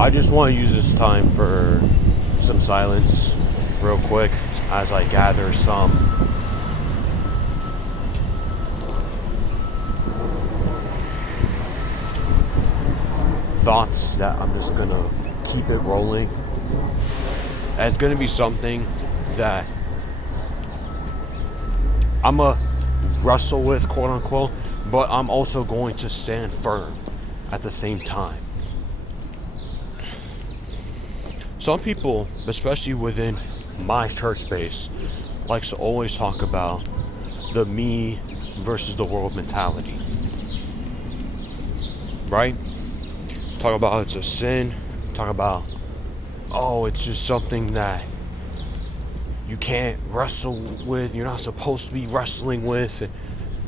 I just want to use this time for some silence real quick as I gather some thoughts that I'm just gonna keep it rolling. And it's gonna be something that I'm gonna wrestle with, quote unquote, but I'm also going to stand firm at the same time. Some people, especially within my church space, likes to always talk about the me versus the world mentality. Right? Talk about it's a sin. Talk about, oh, it's just something that you can't wrestle with. You're not supposed to be wrestling with.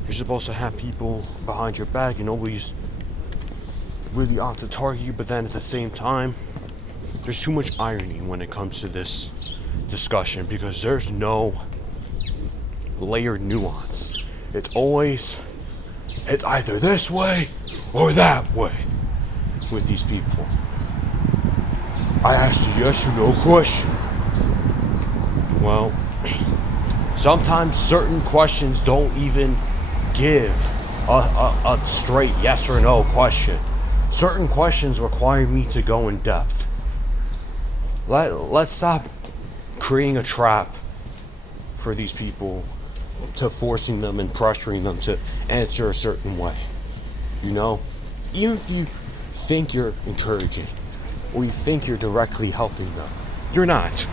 You're supposed to have people behind your back. You nobody's really out to target you. But then at the same time, there's too much irony when it comes to this discussion because there's no layered nuance. It's either this way or that way with these people. I asked a yes or no question. Well, sometimes certain questions don't even give a straight yes or no question. Certain questions require me to go in depth. Let's stop creating a trap for these people, to forcing them and pressuring them to answer a certain way. You know, even if you think you're encouraging or you think you're directly helping them, you're not.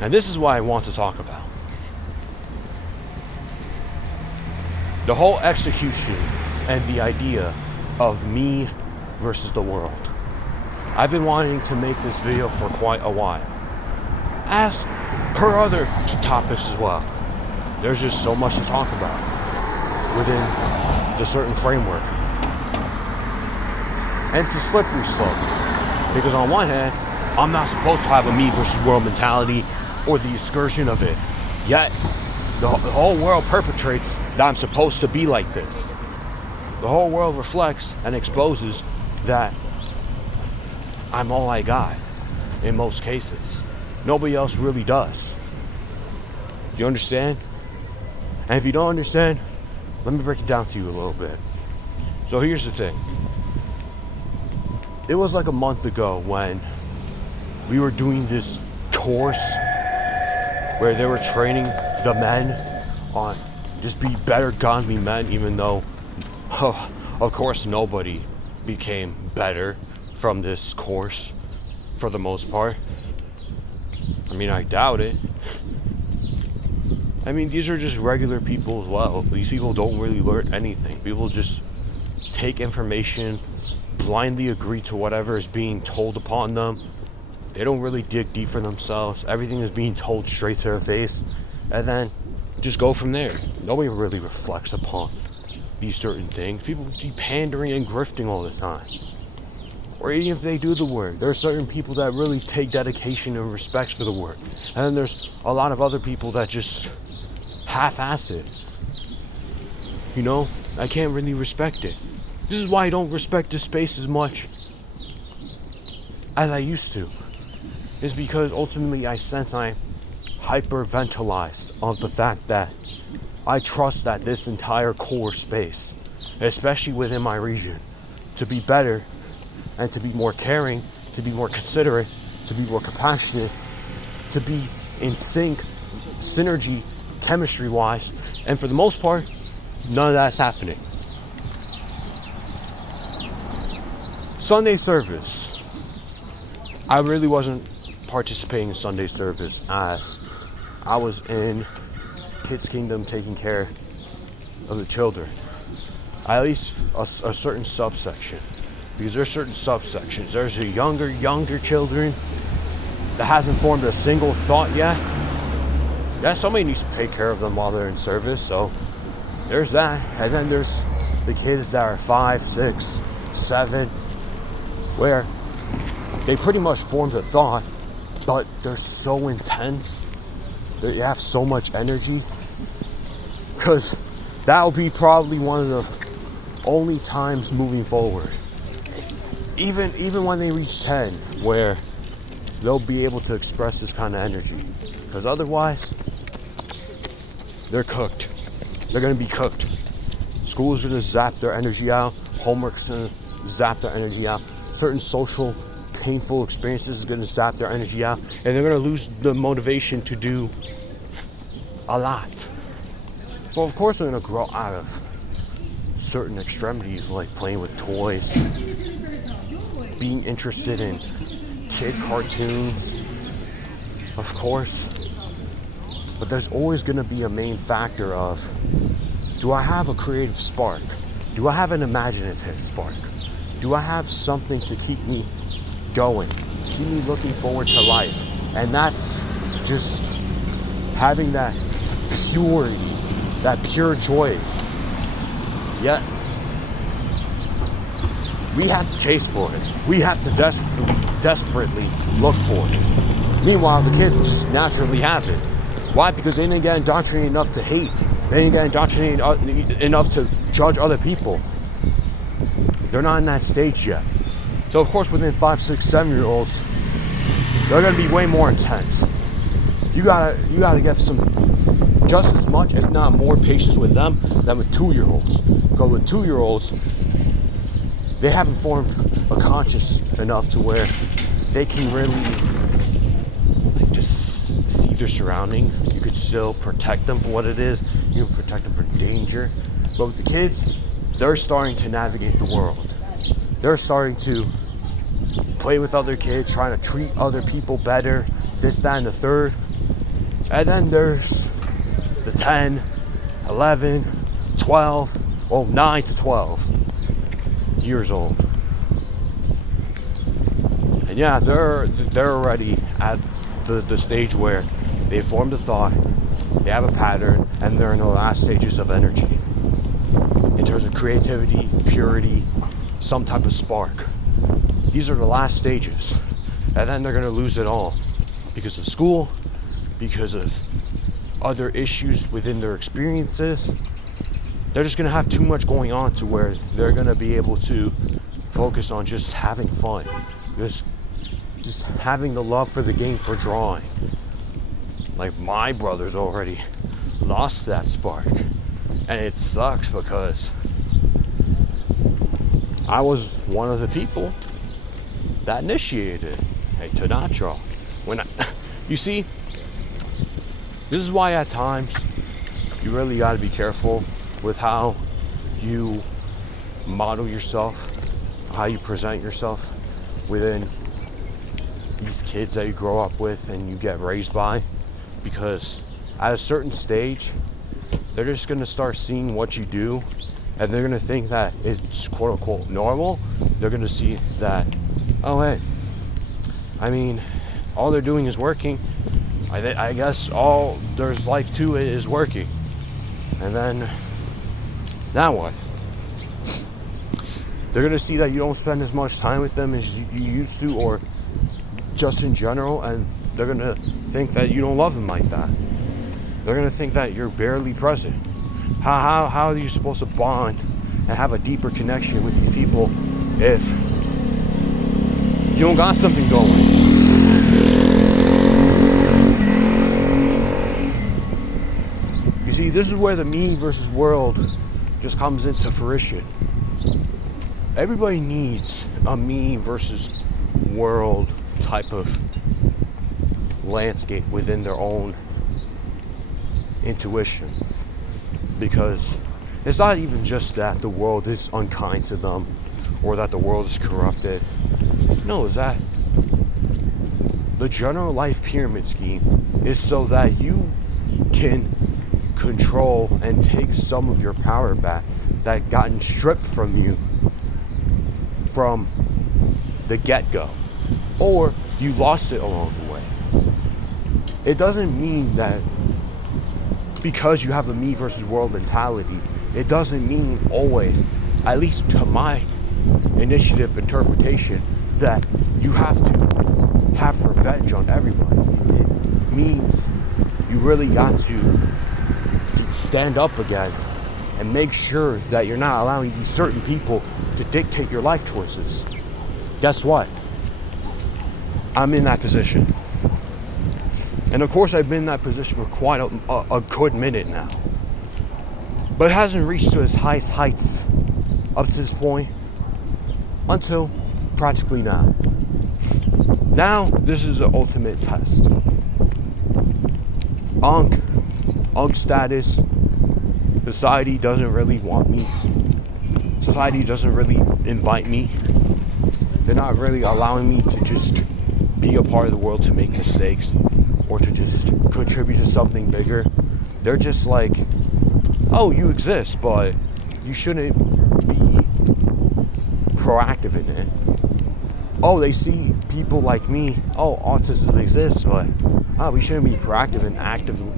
And this is what I want to talk about. The whole execution and the idea of me versus the world. I've been wanting to make this video for quite a while, as per other topics as well. There's just so much to talk about within the certain framework. And it's a slippery slope, because on one hand, I'm not supposed to have a me versus world mentality or the excursion of it, yet the whole world perpetrates that I'm supposed to be like this. The whole world reflects and exposes that I'm all I got in most cases. Nobody else really does. You understand? And if you don't understand, let me break it down to you a little bit. So here's the thing. It was like a month ago when we were doing this course where they were training the men on just be better godly men, even though, of course, nobody became better from this course for the most part. I mean, I doubt it. I mean, these are just regular people as well. These people don't really learn anything. People just take information, blindly agree to whatever is being told upon them. They don't really dig deep for themselves. Everything is being told straight to their face, and then just go from there. Nobody really reflects upon these certain things. People be pandering and grifting all the time. Or even if they do the work, there are certain people that really take dedication and respect for the work. And then there's a lot of other people that just half-ass it. You know, I can't really respect it. This is why I don't respect this space as much as I used to. Is because ultimately I sense I'm hyperventilized of the fact that I trust that this entire core space, especially within my region, to be better and to be more caring, to be more considerate, to be more compassionate, to be in sync, synergy, chemistry-wise, and for the most part, none of that's happening. Sunday service. I really wasn't participating in Sunday service as I was in Kids Kingdom taking care of the children. At least a certain subsection. Because there's certain subsections. There's the younger children that hasn't formed a single thought yet. Yeah, somebody needs to take care of them while they're in service, so there's that. And then there's the kids that are 5, 6, 7, where they pretty much formed a thought, but they're so intense. They have so much energy. Because that'll be probably one of the only times moving forward even when they reach 10, where they'll be able to express this kind of energy, because otherwise they're cooked. They're going to be cooked. School's going to zap their energy out. Homework's going to zap their energy out. Certain social painful experiences is going to zap their energy out, and they're going to lose the motivation to do a lot. Well, of course they're going to grow out of certain extremities, like playing with toys, being interested in kid cartoons, of course. But there's always going to be a main factor of, do I have a creative spark? Do I have an imaginative spark? Do I have something to keep me going, keep me looking forward to life? And that's just having that purity, that pure joy. Yet we have to chase for it. We have to desperately look for it. Meanwhile, the kids just naturally have it. Why? Because they didn't get indoctrinated enough to hate. They didn't get indoctrinated enough to judge other people. They're not in that stage yet. So of course, within 5, 6, 7-year-olds, they're gonna be way more intense. You gotta get some, just as much, if not more, patience with them than with 2-year-olds. Because with 2-year-olds, they haven't formed a conscious enough to where they can really just see their surroundings. You could still protect them for what it is. You can protect them from danger. But with the kids, they're starting to navigate the world. They're starting to play with other kids, trying to treat other people better, this, that, and the third. And then there's the 10, 11, 12, well, 9 to 12 years old. And yeah, they're already at the stage where they formed a thought, they have a pattern, and they're in the last stages of energy. In terms of creativity, purity, some type of spark. These are the last stages. And then they're gonna lose it all because of school, because of other issues within their experiences. They're just gonna have too much going on to where they're gonna be able to focus on just having fun. Just having the love for the game, for drawing. Like, my brother's already lost that spark. And it sucks because I was one of the people that initiated it to not draw. You see, this is why at times you really got to be careful with how you model yourself, how you present yourself within these kids that you grow up with and you get raised by, because at a certain stage they're just going to start seeing what you do, and they're going to think that it's quote unquote normal. They're going to see that, oh hey, I mean, all they're doing is working. I guess all there's life to it is working. And then now what? They're going to see that you don't spend as much time with them as you used to, or just in general, and they're going to think that you don't love them like that. They're going to think that you're barely present. How are you supposed to bond and have a deeper connection with these people if you don't got something going? You see, this is where the me versus world just comes into fruition. Everybody needs a me versus world type of landscape within their own intuition, because it's not even just that the world is unkind to them or that the world is corrupted. No, it's that the general life pyramid scheme is so that you can control and take some of your power back that gotten stripped from you from the get-go, or you lost it along the way. It doesn't mean that because you have a me versus world mentality, it doesn't mean always, at least to my initiative interpretation, that you have to have revenge on everybody. It means you really got to stand up again and make sure that you're not allowing these certain people to dictate your life choices. guess what? I'm in that position. And of course, I've been in that position for quite a good minute now. But it hasn't reached to its highest heights up to this point until practically now. Now, this is the ultimate test. Unk status. Society doesn't really want me. Society doesn't really invite me. They're not really allowing me to just be a part of the world, to make mistakes, or to just contribute to something bigger. They're just like, oh, you exist, but you shouldn't be proactive in it. Oh, they see people like me. Oh, autism exists, but we shouldn't be proactive and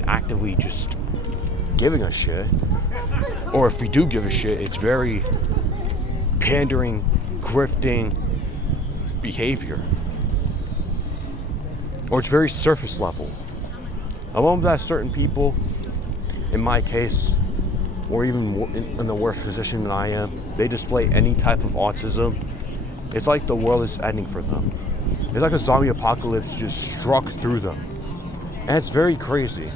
actively just giving a shit. Or if we do give a shit, it's very pandering, grifting behavior. Or it's very surface level. Along with that, certain people, in my case, or even in the worst position than I am, they display any type of autism. It's like the world is ending for them. It's like a zombie apocalypse just struck through them. And it's very crazy.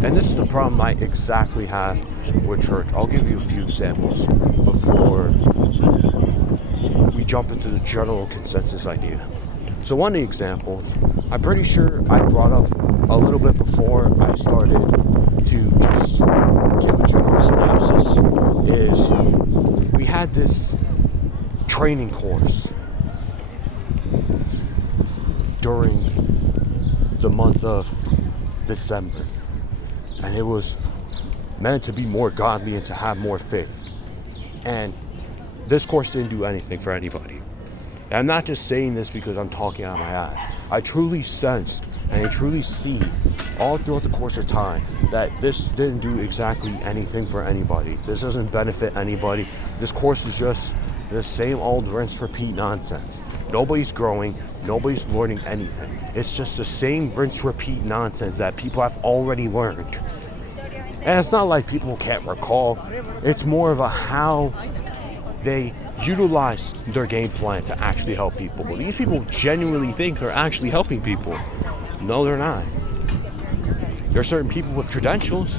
And this is the problem I exactly have with church. I'll give you a few examples before we jump into the general consensus idea. So one of the examples, I'm pretty sure I brought up a little bit before I started to just give a general synopsis, is we had this training course during the month of December. And it was meant to be more godly and to have more faith. And this course didn't do anything for anybody. And I'm not just saying this because I'm talking out of my ass. I truly sensed and I truly see all throughout the course of time that this didn't do exactly anything for anybody. This doesn't benefit anybody. This course is just the same old rinse repeat nonsense. Nobody's growing. Nobody's learning anything. It's just the same rinse repeat nonsense that people have already learned. And it's not like people can't recall. It's more of a how they utilize their game plan to actually help people. But these people genuinely think they're actually helping people. No, they're not. There are certain people with credentials,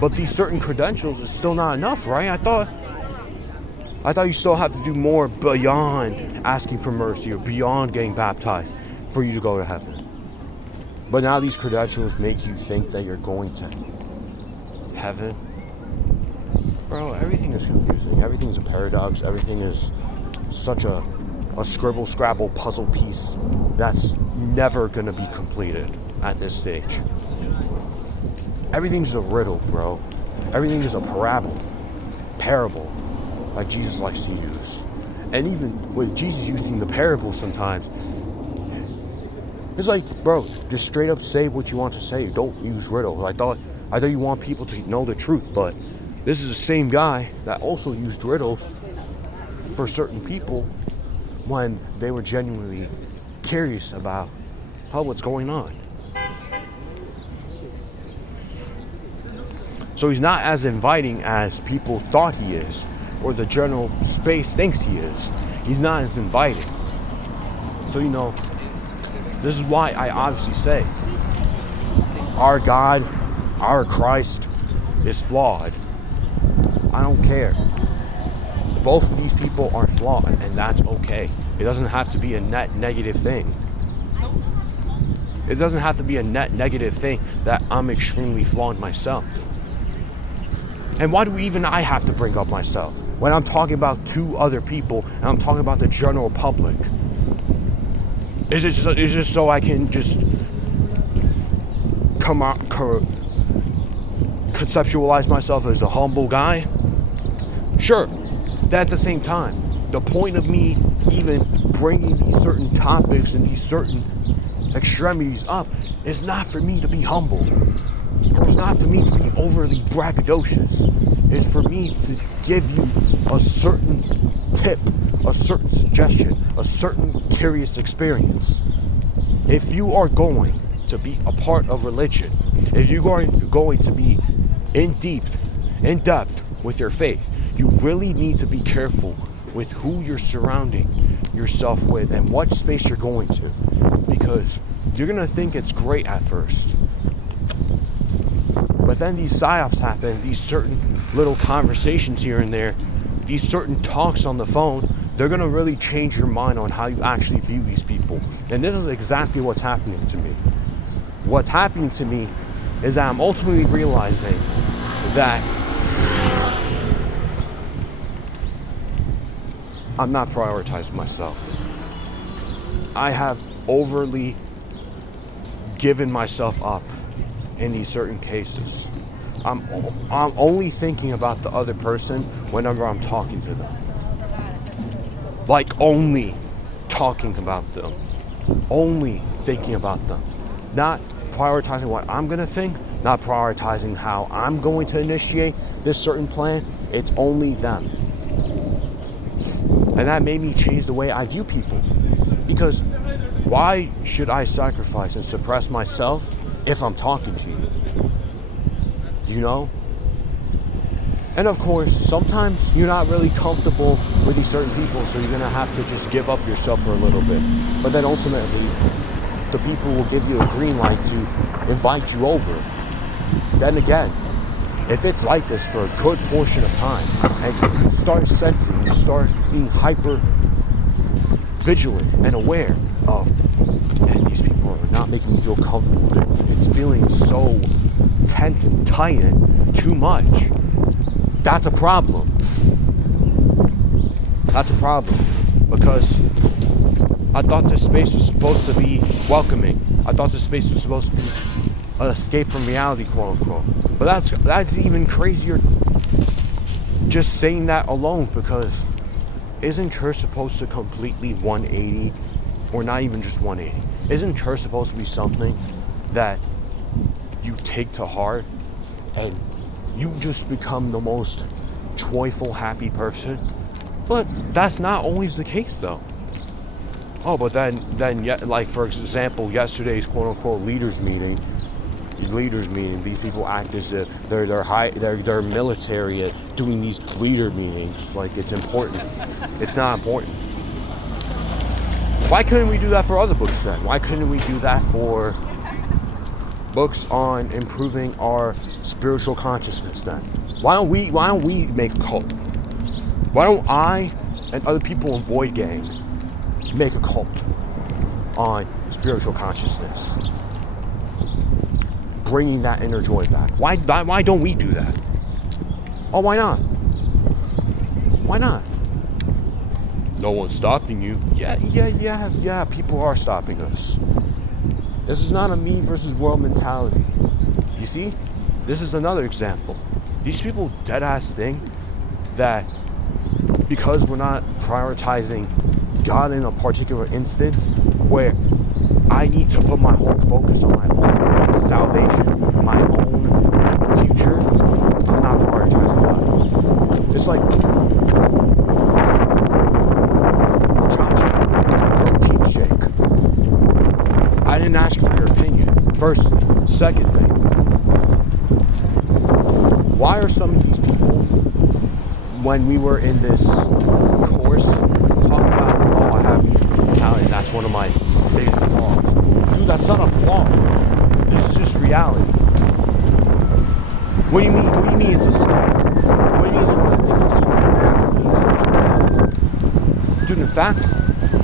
but these certain credentials is still not enough, right? I thought you still have to do more beyond asking for mercy or beyond getting baptized for you to go to heaven. But now these credentials make you think that you're going to heaven. Bro, everything is confusing. Everything is a paradox. Everything is such a scribble scrabble puzzle piece that's never gonna be completed at this stage. Everything's a riddle, bro. Everything is a parable, like Jesus likes to use. And even with Jesus using the parable sometimes, it's like, bro, just straight up say what you want to say. Don't use riddles. I thought you want people to know the truth, but this is the same guy that also used riddles for certain people when they were genuinely curious about what's going on. So he's not as inviting as people thought he is, or the general space thinks he is. He's not as inviting. So, this is why I obviously say our God, our Christ is flawed. I don't care. Both of these people are flawed, and that's okay. It doesn't have to be a net negative thing. It doesn't have to be a net negative thing that I'm extremely flawed myself. And why do I have to bring up myself when I'm talking about two other people and I'm talking about the general public? Is it just so I can just conceptualize myself as a humble guy? Sure. That at the same time, the point of me even bringing these certain topics and these certain extremities up is not for me to be humble. Or it's not for me to be overly braggadocious. It's for me to give you a certain tip, a certain suggestion, a certain curious experience. If you are going to be a part of religion, if you are going to be in depth with your faith, you really need to be careful with who you're surrounding yourself with and what space you're going to, because you're going to think it's great at first. But then these psyops happen, these certain little conversations here and there, these certain talks on the phone, they're going to really change your mind on how you actually view these people. And this is exactly what's happening to me. What's happening to me is that I'm ultimately realizing that I'm not prioritizing myself. I have overly given myself up in these certain cases. I'm only thinking about the other person whenever I'm talking to them. Like, only talking about them. Only thinking about them. Not prioritizing what I'm gonna think, not prioritizing how I'm going to initiate this certain plan. It's only them. And that made me change the way I view people. Because why should I sacrifice and suppress myself if I'm talking to you? You know? And of course, sometimes you're not really comfortable with these certain people, so you're gonna have to just give up yourself for a little bit. But then ultimately, the people will give you a green light to invite you over. Then again, if it's like this for a good portion of time, and you start sensing, you start being hyper vigilant and aware of, man, these people are not making me feel comfortable. It's feeling so tense and tight and too much. That's a problem. That's a problem. Because I thought this space was supposed to be welcoming. I thought this space was supposed to be an escape from reality, quote unquote. But that's even crazier just saying that alone, because isn't church supposed to completely 180, or not even just 180? Isn't church supposed to be something that you take to heart and you just become the most joyful, happy person? But that's not always the case, though. Oh, but then, like for example, yesterday's quote-unquote leaders meeting, these people act as if they're military at doing these leader meetings like it's important. It's not important. Why couldn't we do that for other books then? Why couldn't we do that for books on improving our spiritual consciousness then? Why don't we make a cult? Why don't I and other people in Void Gang make a cult on spiritual consciousness, bringing that inner joy back? Why don't we do that? Oh, why not? Why not? No one's stopping you. Yeah, people are stopping us. This is not a me versus world mentality. You see? This is another example. These people dead ass think that because we're not prioritizing God in a particular instance, where I need to put my whole focus on my own salvation, my own future, I'm not prioritizing God. It's like protein shake. I didn't ask for your opinion. Firstly. Secondly, why are some of these people, when we were in this course, talking about, oh, I have mentality, that's one of my biggest flaws. Dude, that's not a flaw. This is just reality. What do you mean it's a flaw? What do you mean it's one of the things that's holding you back? Dude, in fact,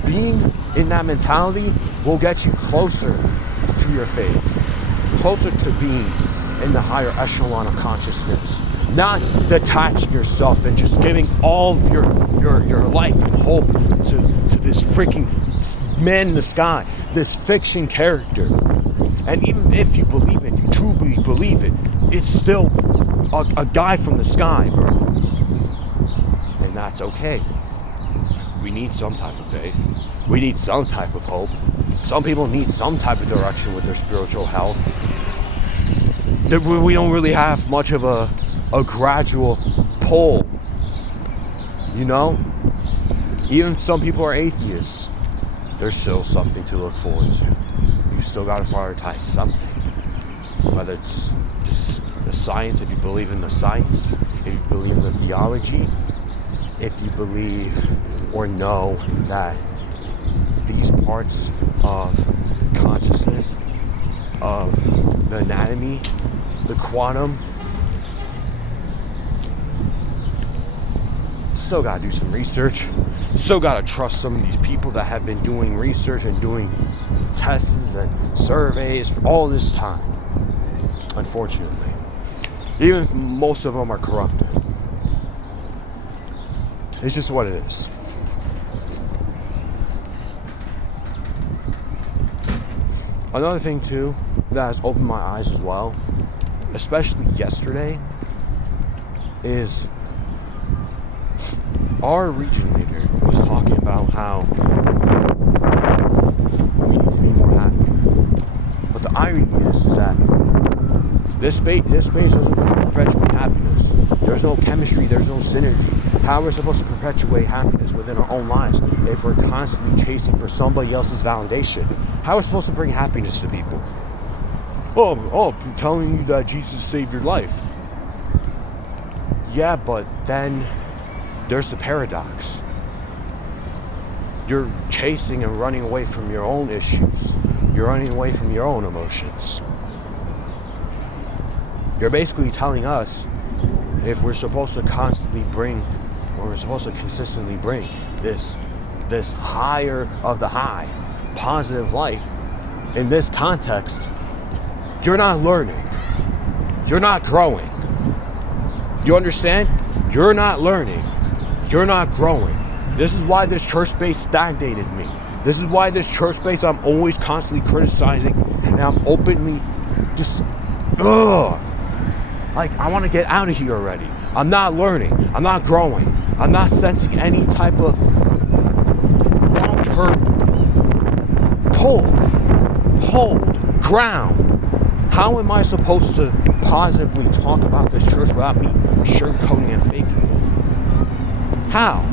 being in that mentality will get you closer to your faith, closer to being in the higher echelon of consciousness, not detaching yourself and just giving all of your life and hope to this freaking man in the sky, this fiction character. And even if you believe it, if you truly believe it, it's still a guy from the sky, bro. And that's okay. We need some type of faith. We need some type of hope. Some people need some type of direction with their spiritual health. We don't really have much of a gradual pull, you know? Even some people are atheists. There's still something to look forward to. You still got to prioritize something. Whether it's just the science, if you believe in the science, if you believe in the theology, if you believe or know that these parts of consciousness, of the anatomy, the quantum, still gotta do some research. Still gotta trust some of these people that have been doing research and doing tests and surveys for all this time. Unfortunately, even if most of them are corrupted, it's just what it is. Another thing too that has opened my eyes as well, especially yesterday, is our region leader was talking about how we need to be more happy. But the irony is that this space doesn't really perpetuate happiness. There's no chemistry, there's no synergy. How are we supposed to perpetuate happiness within our own lives if we're constantly chasing for somebody else's validation? How are we supposed to bring happiness to people? I'm telling you that Jesus saved your life. Yeah, but then there's the paradox. You're chasing and running away from your own issues. You're running away from your own emotions. You're basically telling us if we're supposed to constantly bring, or we're supposed to consistently bring this higher of the high, positive light, in this context, you're not learning. You're not growing. You understand? You're not learning. You're not growing. This is why this church space stagnated me. This is why this church space I'm always constantly criticizing, and I'm openly just, like, I want to get out of here already. I'm not learning. I'm not growing. I'm not sensing any type of long-term hold, ground. How am I supposed to positively talk about this church without me sugarcoating and faking it? How?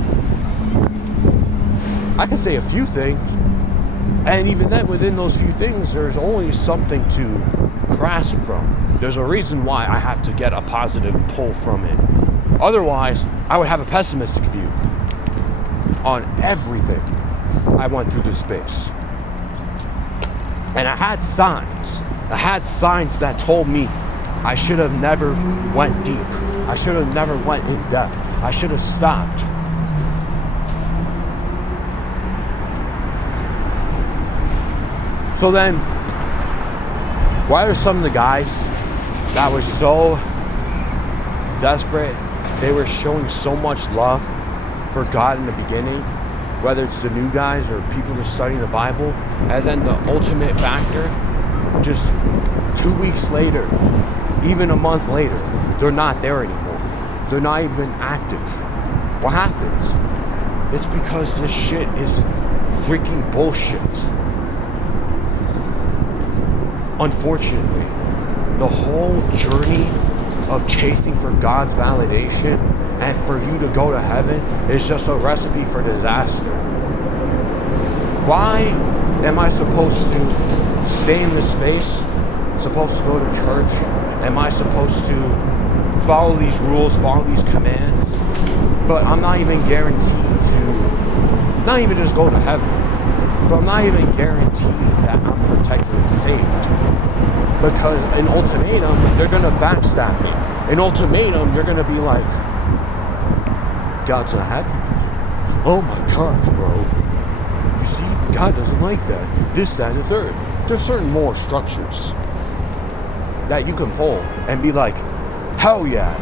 I can say a few things, and even then, within those few things, there's only something to grasp from. There's a reason why I have to get a positive pull from it. Otherwise, I would have a pessimistic view on everything I went through this space. And I had signs that told me I should have never went deep. I should have never went in depth. I should have stopped. So then, why are some of the guys that were so desperate, they were showing so much love for God in the beginning, whether it's the new guys or people just studying the Bible, and then the ultimate factor, just 2 weeks later, even a month later, they're not there anymore. They're not even active. What happens? It's because this shit is freaking bullshit. Unfortunately, the whole journey of chasing for God's validation and for you to go to heaven is just a recipe for disaster. Why am I supposed to stay in this space? Supposed to go to church? Am I supposed to follow these rules, follow these commands? But I'm not even guaranteed to, not even just go to heaven, but I'm not even guaranteed that I'm protected and saved. Because in ultimatum, they're going to backstab me. In ultimatum, you're going to be like, God's not happy. Oh my gosh, bro. You see, God doesn't like that. This, that, and the third. There's certain moral structures that you can pull and be like, hell yeah,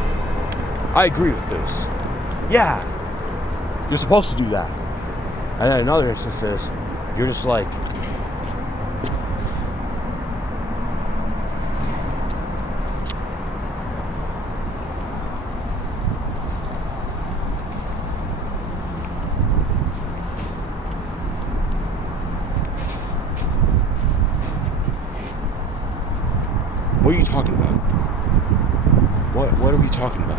I agree with this. Yeah, you're supposed to do that. And then in other instances, you're just like, what are you talking about? What are we talking about?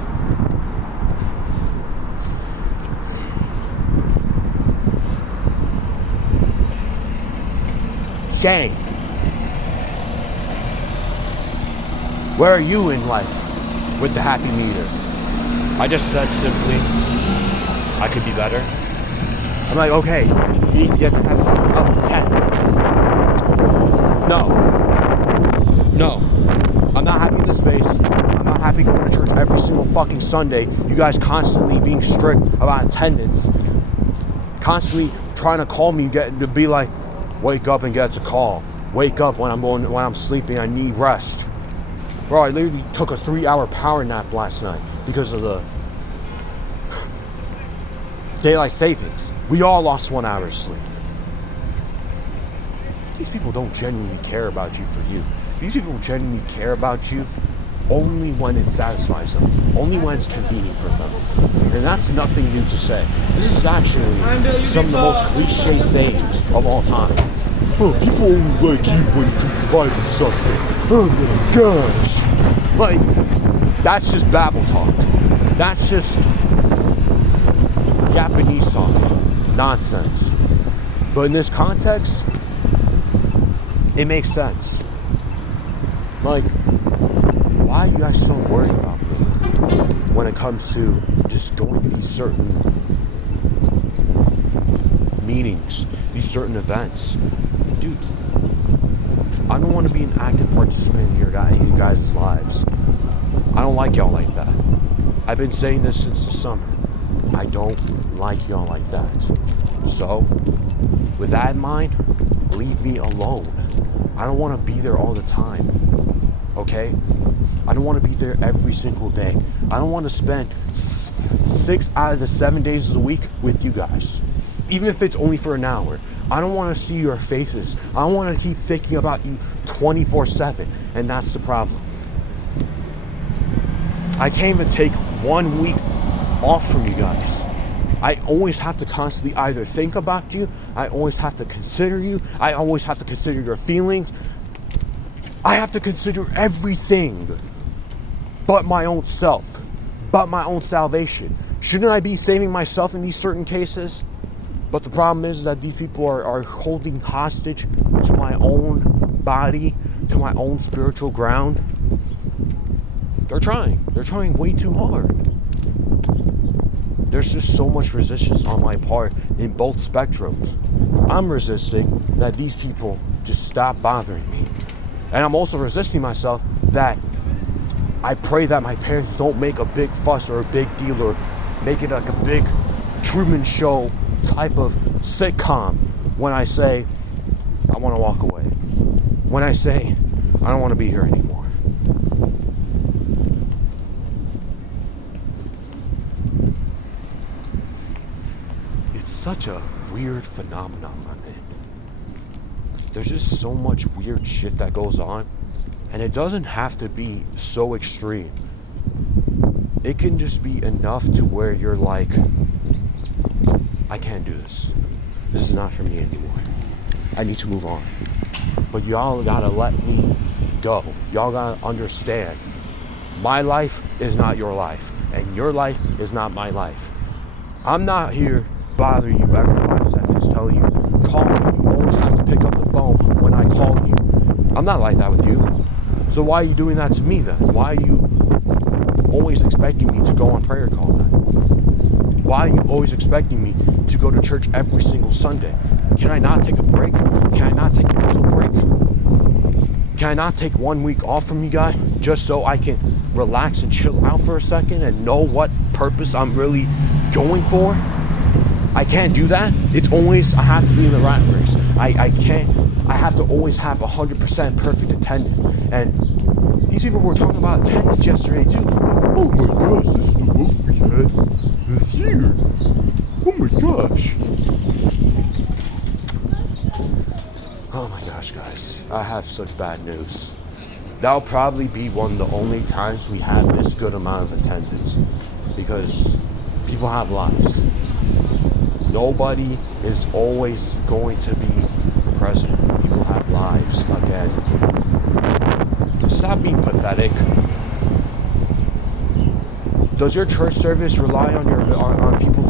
Shane, where are you in life with the happy meter? I just said simply, I could be better. I'm like, okay, you need to get the habit up to 10. No. I'm not happy in this space. I'm not happy going to church every single fucking Sunday. You guys constantly being strict about attendance. Constantly trying to call me, to be like, wake up and get a call. Wake up when I'm sleeping. I need rest. Bro, I literally took a 3-hour power nap last night because of the daylight savings. We all lost 1 hour of sleep. These people don't genuinely care about you for you. These people genuinely care about you only when it satisfies them, only when it's convenient for them. And that's nothing new to say. This is actually some of the most cliche sayings of all time. Oh, people only like you when you can provide them something. Oh my gosh. Like, that's just babble talk. That's just Japanese talk. Nonsense. But in this context, it makes sense. Like, why are you guys so worried about me when it comes to just going to these certain meetings, these certain events? Dude, I don't want to be an active participant in your guys' lives. I don't like y'all like that. I've been saying this since the summer. I don't like y'all like that. So, with that in mind, leave me alone. I don't want to be there all the time. Okay? I don't want to be there every single day. I don't want to spend 6 out of the 7 days of the week with you guys. Even if it's only for an hour. I don't want to see your faces. I don't want to keep thinking about you 24/7. And that's the problem. I can't even take 1 week off from you guys. I always have to constantly either think about you, I always have to consider you, I always have to consider your feelings. I have to consider everything but my own self, but my own salvation. Shouldn't I be saving myself in these certain cases? But the problem is that these people are holding hostage to my own body, to my own spiritual ground. They're trying way too hard. There's just so much resistance on my part in both spectrums. I'm resisting that these people just stop bothering me. And I'm also resisting myself that I pray that my parents don't make a big fuss or a big deal or make it like a big Truman Show type of sitcom when I say I want to walk away. When I say I don't want to be here anymore. Such a weird phenomenon, man. There's just so much weird shit that goes on, and it doesn't have to be so extreme. It can just be enough to where you're like, I can't do this. This is not for me anymore. I need to move on. But y'all gotta let me go. Y'all gotta understand. My life is not your life, and your life is not my life. I'm not here bother you every 5 seconds, tell you, call me, you always have to pick up the phone when I call you. I'm not like that with you. So why are you doing that to me then? Why are you always expecting me to go on prayer call then? Why are you always expecting me to go to church every single Sunday? Can I not take a break? Can I not take a mental break? Can I not take 1 week off from you guys just so I can relax and chill out for a second and know what purpose I'm really going for? I can't do that. It's always, I have to be in the rat race. I have to always have 100% perfect attendance. And these people were talking about attendance yesterday too. Oh my gosh, this is the most we had this year. Oh my gosh. Oh my gosh, guys. I have such bad news. That'll probably be one of the only times we have this good amount of attendance. Because people have lives. Nobody is always going to be present. People have lives again. Stop being pathetic. Does your church service rely on other people's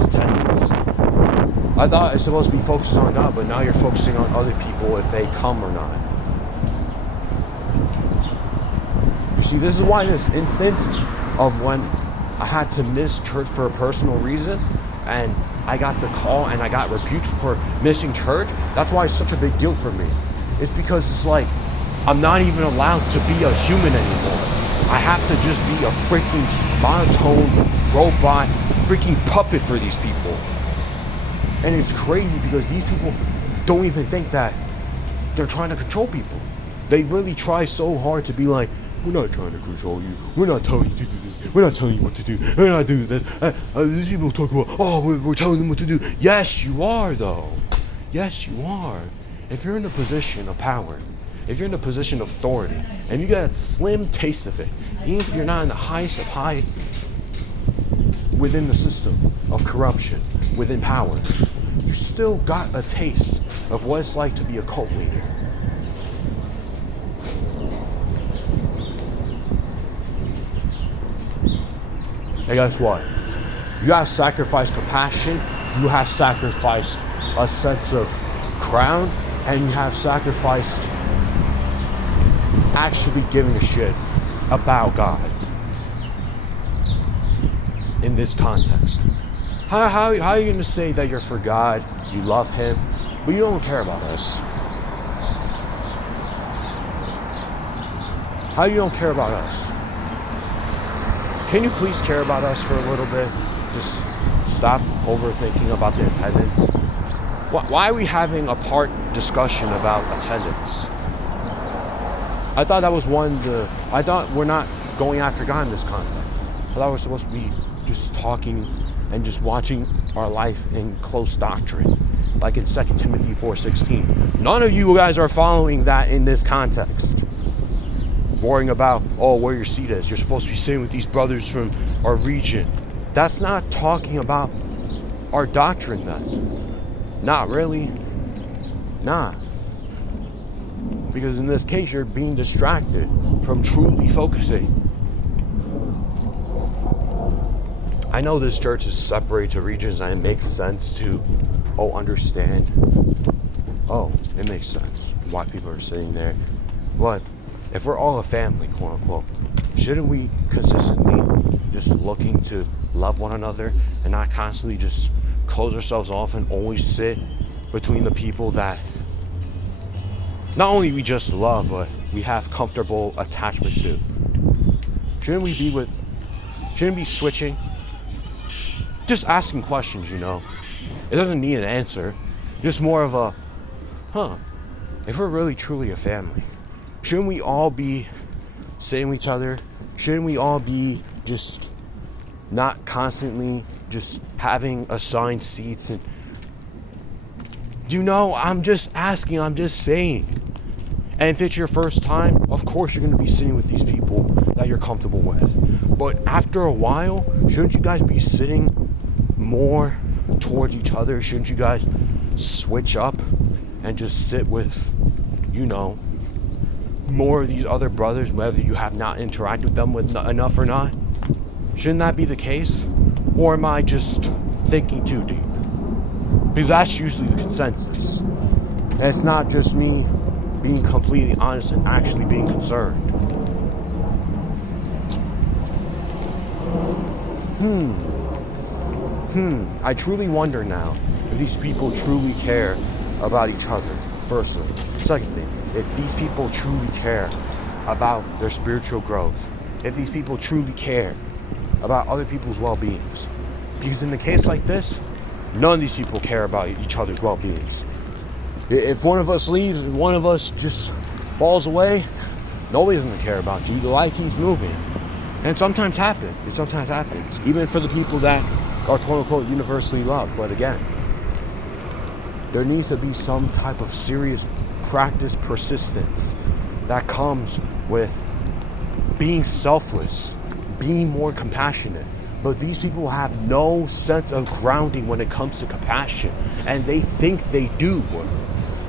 attendance? I thought it's supposed to be focusing on God, but now you're focusing on other people if they come or not. You see, this is why this instance of when I had to miss church for a personal reason, and I got the call and I got rebuked for missing church, that's why it's such a big deal for me. It's because it's like, I'm not even allowed to be a human anymore. I have to just be a freaking monotone robot, freaking puppet for these people. And it's crazy because these people don't even think that they're trying to control people. They really try so hard to be like, we're not trying to control you. We're not telling you to do this. We're not telling you what to do. We're not doing this. These people talk about, oh, we're telling them what to do. Yes, you are, though. Yes, you are. If you're in a position of power, if you're in a position of authority, and you got a slim taste of it, even if you're not in the highest of high within the system of corruption, within power, you still got a taste of what it's like to be a cult leader. And guess what? You have sacrificed compassion, you have sacrificed a sense of crown, and you have sacrificed actually giving a shit about God in this context. How are you going to say that you're for God, you love Him, but you don't care about us? How you don't care about us? Can you please care about us for a little bit? Just stop overthinking about the attendance. Why are we having a part discussion about attendance? I thought that was I thought we're not going after God in this context. I thought we're supposed to be just talking and just watching our life in close doctrine, like in 2 Timothy 4:16. None of you guys are following that in this context. Worrying about, oh, where your seat is. You're supposed to be sitting with these brothers from our region. That's not talking about our doctrine then. Not really. Nah. Because in this case, you're being distracted from truly focusing. I know this church is separated to regions and it makes sense to, understand. Oh, it makes sense why people are sitting there. But if we're all a family, quote unquote, shouldn't we consistently just looking to love one another and not constantly just close ourselves off and always sit between the people that not only we just love, but we have comfortable attachment to? Shouldn't we be switching? Just asking questions, you know. It doesn't need an answer. Just more of a, if we're really truly a family, shouldn't we all be sitting with each other? Shouldn't we all be just not constantly just having assigned seats? And I'm just asking, I'm just saying. And if it's your first time, of course you're going to be sitting with these people that you're comfortable with. But after a while, shouldn't you guys be sitting more towards each other? Shouldn't you guys switch up and just sit with, more of these other brothers, whether you have not interacted with them enough or not? Shouldn't that be the case? Or am I just thinking too deep? Because that's usually the consensus. And it's not just me being completely honest and actually being concerned. I truly wonder now if these people truly care about each other, firstly. Secondly, if these people truly care about their spiritual growth, if these people truly care about other people's well-beings. Because in a case like this, none of these people care about each other's well-beings. If one of us leaves and one of us just falls away, nobody's going to care about you. The light keeps moving. And it sometimes happens. Even for the people that are quote-unquote universally loved. But again, there needs to be some type of serious practice persistence that comes with being selfless, being more compassionate. But these people have no sense of grounding when it comes to compassion, and they think they do.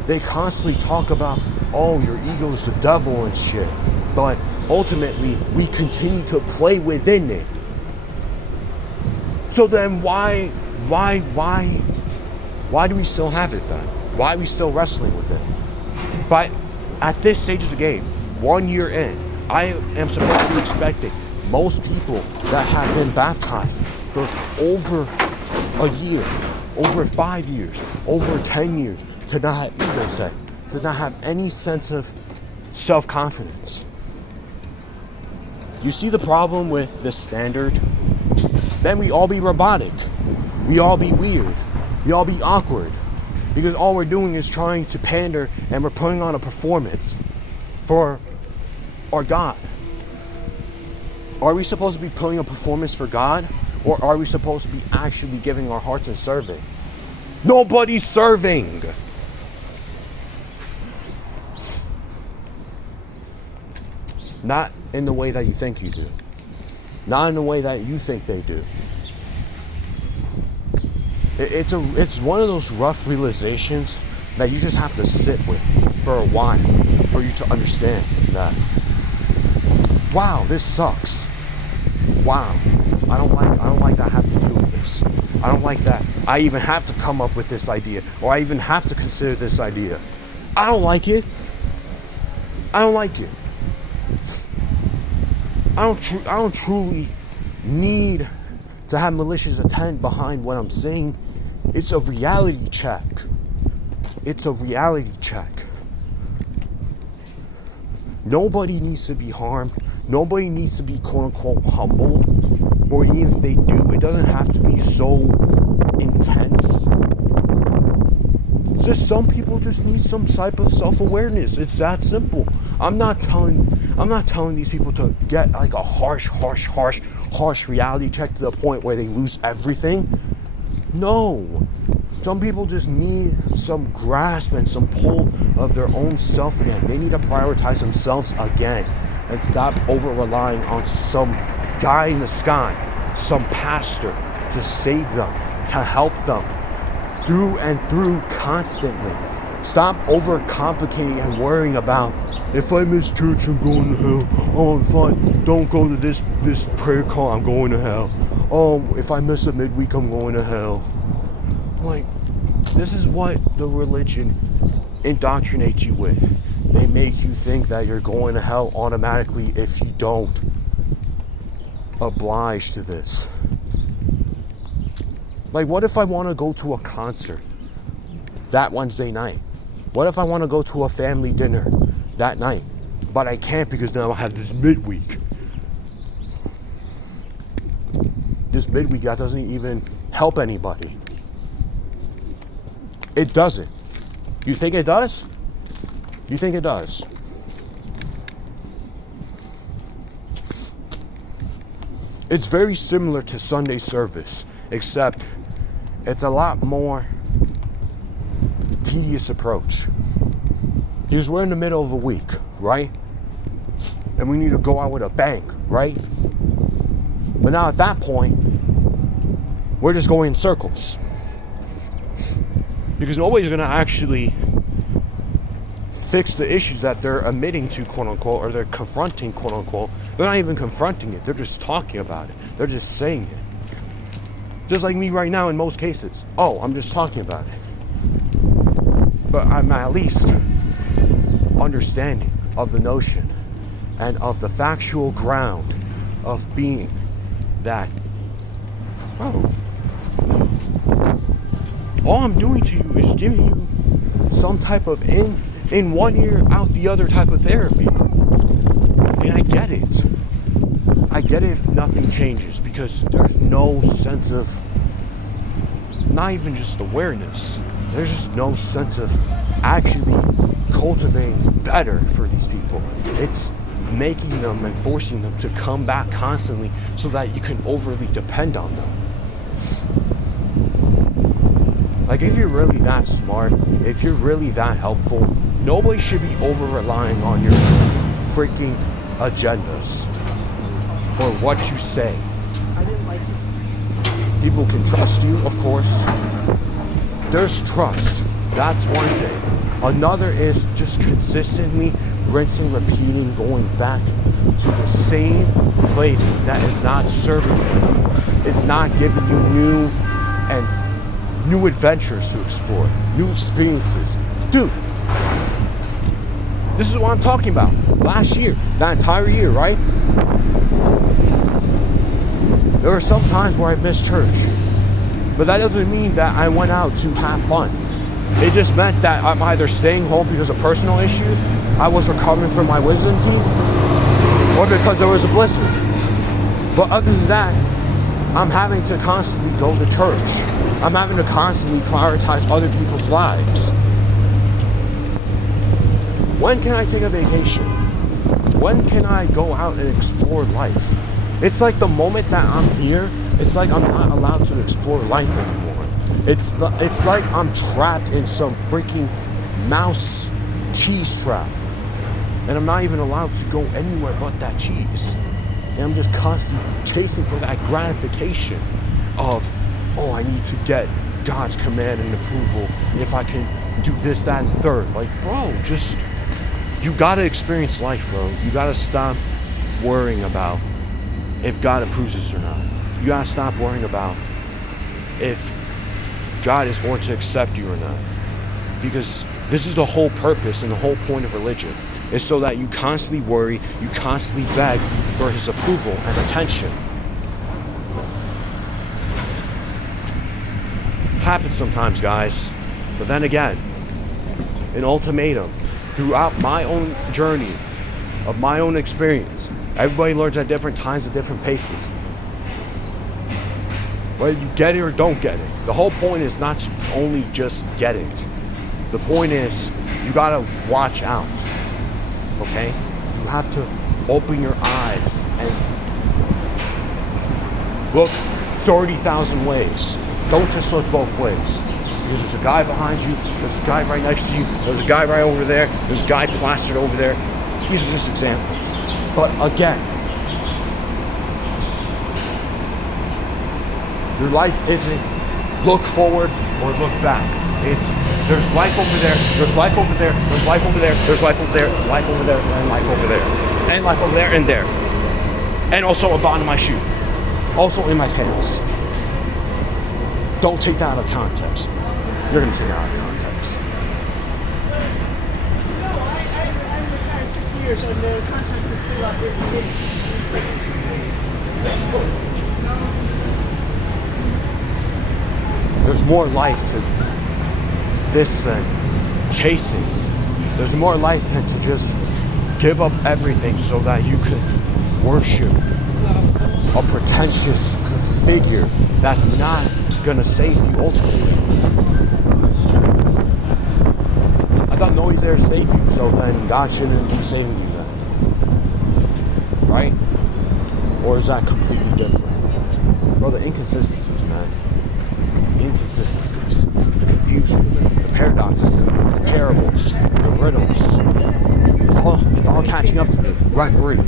They constantly talk about, your ego is the devil and shit, but ultimately we continue to play within it. So then why do we still have it then? Why are we still wrestling with it? But at this stage of the game, 1 year in, I am supposed to be expecting most people that have been baptized for over a year, over 5 years, over 10 years, to not have ego set, to not have any sense of self-confidence. You see the problem with the standard? Then we all be robotic. We all be weird. We all be awkward. Because all we're doing is trying to pander, and we're putting on a performance for our God. Are we supposed to be putting a performance for God? Or are we supposed to be actually giving our hearts and serving? Nobody's serving. Not in the way that you think you do. Not in the way that you think they do. It's one of those rough realizations that you just have to sit with for a while for you to understand that, wow, this sucks. Wow, I don't like that I have to deal with this. I don't like that I even have to come up with this idea, or I even have to consider this idea. I don't like it. I don't like it. I don't truly need to have malicious intent behind what I'm saying. It's a reality check. It's a reality check. Nobody needs to be harmed. Nobody needs to be quote unquote humbled. Or even if they do, it doesn't have to be so intense. It's just some people just need some type of self-awareness. It's that simple. I'm not telling these people to get like a harsh reality check to the point where they lose everything. No. Some people just need some grasp and some pull of their own self again. They need to prioritize themselves again and stop over relying on some guy in the sky, some pastor to save them, to help them through and through constantly. Stop overcomplicating and worrying about, if I miss church, I'm going to hell. Oh, if I don't go to this prayer call, I'm going to hell. Oh, if I miss a midweek, I'm going to hell. Like, this is what the religion indoctrinates you with. They make you think that you're going to hell automatically if you don't oblige to this. Like, what if I want to go to a concert that Wednesday night? What if I want to go to a family dinner that night, but I can't because now I have this midweek? This midweek that doesn't even help anybody. It doesn't. You think it does? You think it does? It's very similar to Sunday service, except it's a lot more tedious approach. Because we're in the middle of a week, right? And we need to go out with a bang, right? But now at that point, we're just going in circles. Because nobody's going to actually fix the issues that they're admitting to, quote unquote, or they're confronting, quote unquote. They're not even confronting it. They're just talking about it. They're just saying it. Just like me right now in most cases. Oh, I'm just talking about it. But I'm at least understanding of the notion and of the factual ground of being that, oh, all I'm doing to you is giving you some type of in one ear, out the other type of therapy. And I get it. I get it if nothing changes, because there's no sense of, not even just awareness, there's just no sense of actually cultivating better for these people. It's making them and forcing them to come back constantly so that you can overly depend on them. Like, if you're really that smart, if you're really that helpful, nobody should be over-relying on your freaking agendas or what you say. People can trust you, of course. There's trust. That's one thing. Another is just consistently rinsing, repeating, going back to the same place that is not serving you. It's not giving you new adventures to explore, new experiences. Dude, this is what I'm talking about. Last year, that entire year, right? There were some times where I missed church. But that doesn't mean that I went out to have fun. It just meant that I'm either staying home because of personal issues, I was recovering from my wisdom teeth, or because there was a blizzard. But other than that, I'm having to constantly go to church. I'm having to constantly prioritize other people's lives. When can I take a vacation? When can I go out and explore life? It's like the moment that I'm here, it's like I'm not allowed to explore life anymore. It's like I'm trapped in some freaking mouse cheese trap. And I'm not even allowed to go anywhere but that cheese. And I'm just constantly chasing for that gratification of, oh, I need to get God's command and approval if I can do this, that, and third. Like, bro, just, you gotta experience life, bro. You gotta stop worrying about if God approves this or not. You gotta stop worrying about if God is going to accept you or not. Because this is the whole purpose and the whole point of religion, is so that you constantly worry, you constantly beg for his approval and attention. Happens sometimes, guys. But then again, an ultimatum throughout my own journey of my own experience. Everybody learns at different times at different paces. Whether you get it or don't get it. The whole point is not to only just get it. The point is you gotta watch out. Okay? You have to open your eyes and look 30,000 ways. Don't just look both ways. Because there's a guy behind you, there's a guy right next to you, there's a guy right over there, there's a guy plastered over there. These are just examples. But again, your life isn't look forward or look back. It's there's life over there, there's life over there, there's life over there, there's life over there, life over there, and life over there. And life over there and there. And also a bottom of my shoe. Also in my pants. Don't take that out of context. You're gonna take it out of context. No, I'm retired 6 years and the contract is still out here. There's more life to this than chasing. There's more life than to just give up everything so that you could worship a pretentious figure that's not gonna save you ultimately. I thought nobody's there to save you, so then God shouldn't be saving you then. Right? Or is that completely different? Bro, the inconsistencies, man. The inconsistencies, the confusion, the paradoxes, the parables, the riddles. It's all catching up to me. Right, Marie.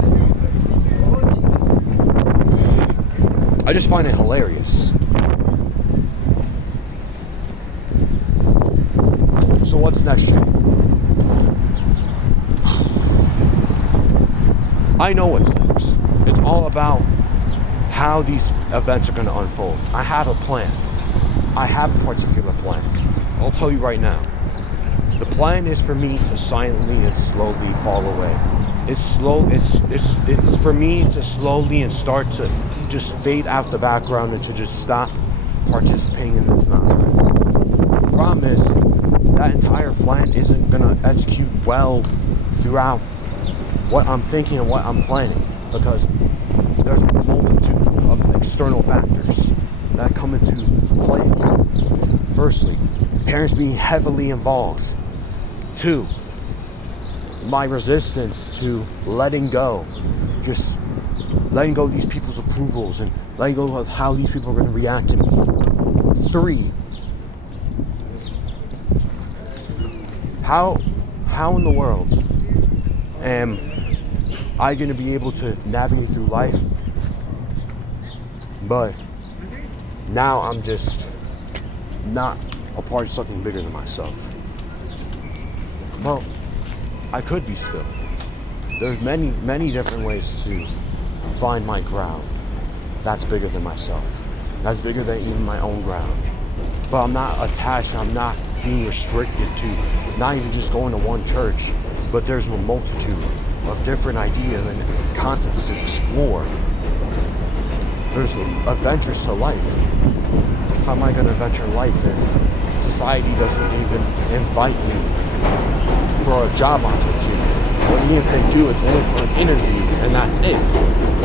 I just find it hilarious. So what's next, Jay? I know what's next. It's all about how these events are going to unfold. I have a plan. I have a particular plan. I'll tell you right now. The plan is for me to silently and slowly fall away. It's for me to slowly and start to just fade out the background and to just stop participating in this nonsense. The problem is that entire plan isn't gonna execute well throughout what I'm thinking and what I'm planning, because there's a multitude of external factors that come into play. Firstly, parents being heavily involved. 2, my resistance to letting go, just letting go of these people's approvals and letting go of how these people are going to react to me. 3, how in the world am I going to be able to navigate through life, but now I'm just not a part of something bigger than myself? Well, I could be still. There's many different ways to find my ground that's bigger than myself. That's bigger than even my own ground. But I'm not attached, I'm not being restricted to not even just going to one church, but there's a multitude of different ideas and concepts to explore. There's adventures to life. How am I going to venture life if society doesn't even invite me for a job interview? Or even if they do, it's only for an interview, and that's it.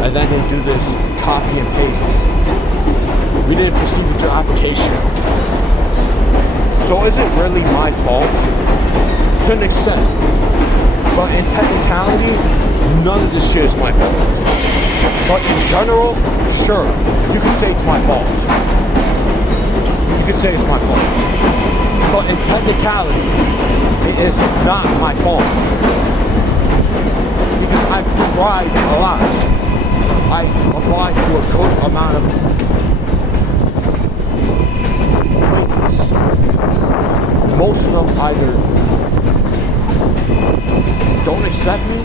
And then they do this copy and paste. We didn't proceed with your application. So is it really my fault? To an extent. But in technicality, none of this shit is my fault. But in general, sure, you could say it's my fault. You could say it's my fault. But in technicality, it is not my fault. Because I've tried a lot. I applied to a good amount of places. Most of them either don't accept me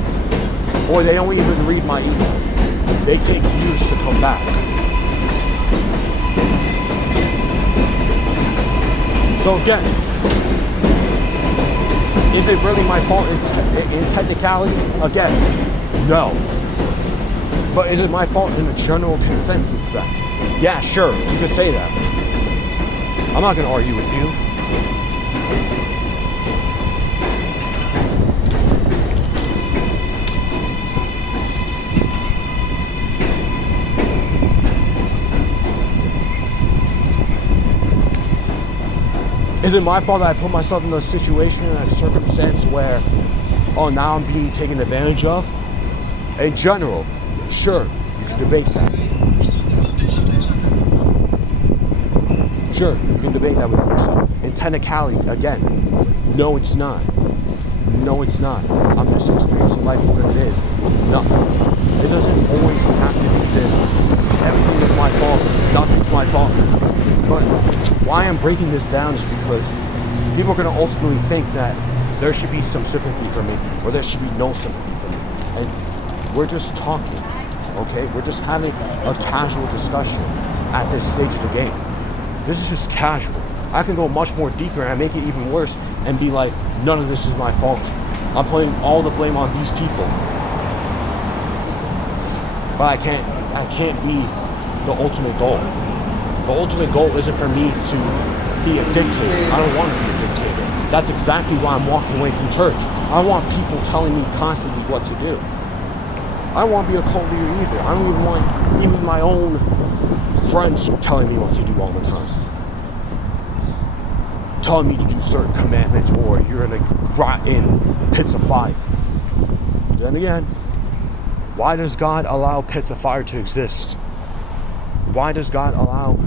or they don't even read my email. They take years to come back. So again, is it really my fault in technicality? Again, no. But is it my fault in the general consensus sense? Yeah, sure, you could say that. I'm not going to argue with you. Is it my fault that I put myself in a situation, in a circumstance where, oh, now I'm being taken advantage of? In general, sure, you can debate that. Sure, you can debate that with yourself. In technicality, again, no, it's not. No, it's not. I'm just experiencing life for what it is. No, it doesn't always have to be this. Everything is my fault. Nothing's my fault. But why I'm breaking this down is because people are going to ultimately think that there should be some sympathy for me or there should be no sympathy for me. And we're just talking, okay? We're just having a casual discussion at this stage of the game. This is just casual. I can go much more deeper and make it even worse and be like, none of this is my fault. I'm putting all the blame on these people. But I can't be the ultimate goal. The ultimate goal isn't for me to be a dictator. I don't want to be a dictator. That's exactly why I'm walking away from church. I want people telling me constantly what to do. I don't want to be a cult leader either. I don't even want even my own friends telling me what to do all the time. Telling me to do certain commandments or you're going to rot in pits of fire. Then again, why does God allow pits of fire to exist? Why does God allow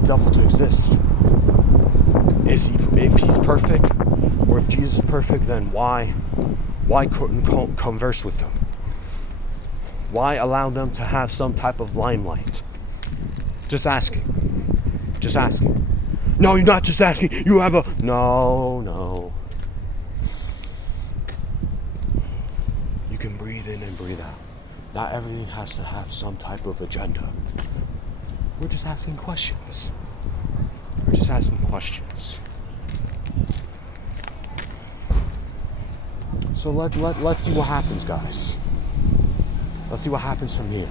a devil to exist? If he's perfect, or if Jesus is perfect, then why couldn't converse with them? Why allow them to have some type of limelight? Just asking. Just asking. No, you're not just asking. You have a... No. You can breathe in and breathe out. Not everything has to have some type of agenda. We're just asking questions. We're just asking questions. So let's see what happens, guys. Let's see what happens from here.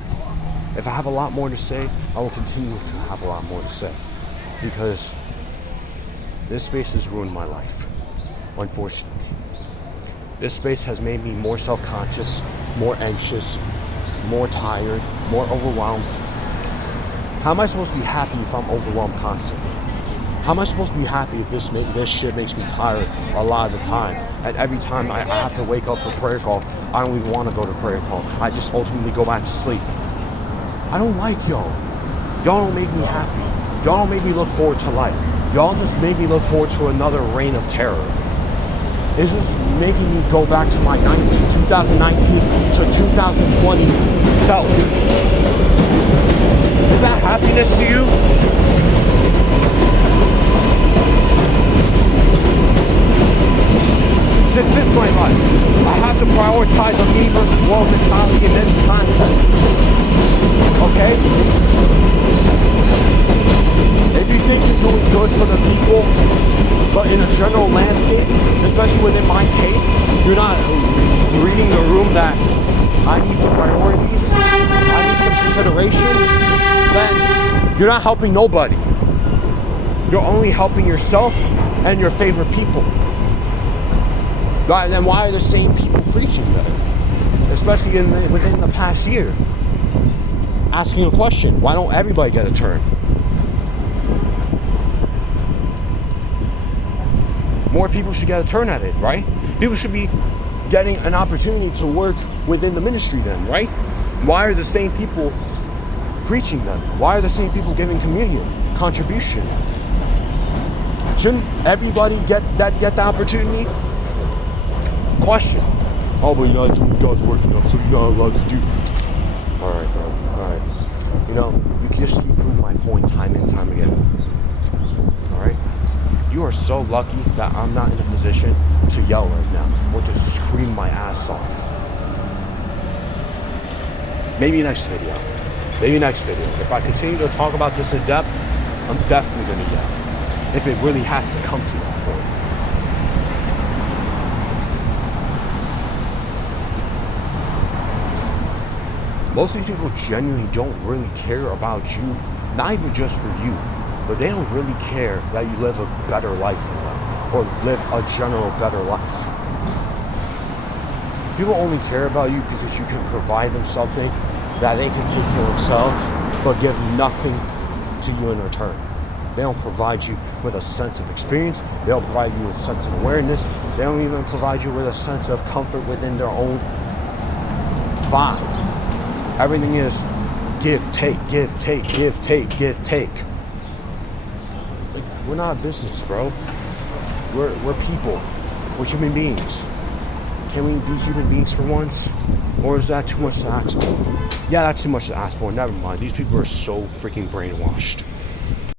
If I have a lot more to say, I will continue to have a lot more to say. Because this space has ruined my life, unfortunately. This space has made me more self-conscious, more anxious, more tired, more overwhelmed. How am I supposed to be happy if I'm overwhelmed constantly? How am I supposed to be happy if this shit makes me tired a lot of the time? And every time I have to wake up for prayer call, I don't even want to go to prayer call. I just ultimately go back to sleep. I don't like y'all. Y'all don't make me happy. Y'all don't make me look forward to life. Y'all just make me look forward to another reign of terror. It's just making me go back to my 2019 to 2020 self. Is that happiness to you? This is my life. I have to prioritize a me versus world mentality in this context. Okay? If you think you're doing good for the people, but in a general landscape, especially within my case, you're not reading the room that I need some priorities, I need some consideration, then you're not helping nobody. You're only helping yourself and your favorite people. Then why are the same people preaching that? Especially within the past year. Asking a question, why don't everybody get a turn? More people should get a turn at it, right? People should be getting an opportunity to work within the ministry then, right? Why are the same people preaching them? Why are the same people giving communion, contribution? Shouldn't everybody get the opportunity? Question. Oh, but you're not doing God's work enough, so you're not allowed to do. All right, bro. All right. You know, you can just keep proving my point time and time again. All right. You are so lucky that I'm not in a position to yell right now or to scream my ass off. Maybe next video. Maybe next video. If I continue to talk about this in depth, I'm definitely gonna yell. If it really has to come to that point. Most of these people genuinely don't really care about you, not even just for you, but they don't really care that you live a better life than them, or live a general better life. People only care about you because you can provide them something that they can take for themselves, but give nothing to you in return. They don't provide you with a sense of experience. They don't provide you with a sense of awareness. They don't even provide you with a sense of comfort within their own vibe. Everything is give, take, give, take, give, take, give, take. Like, we're not a business, bro. We're people. We're human beings. Can we be human beings for once? Or is that too much to ask for? Yeah, that's too much to ask for. Never mind. These people are so freaking brainwashed.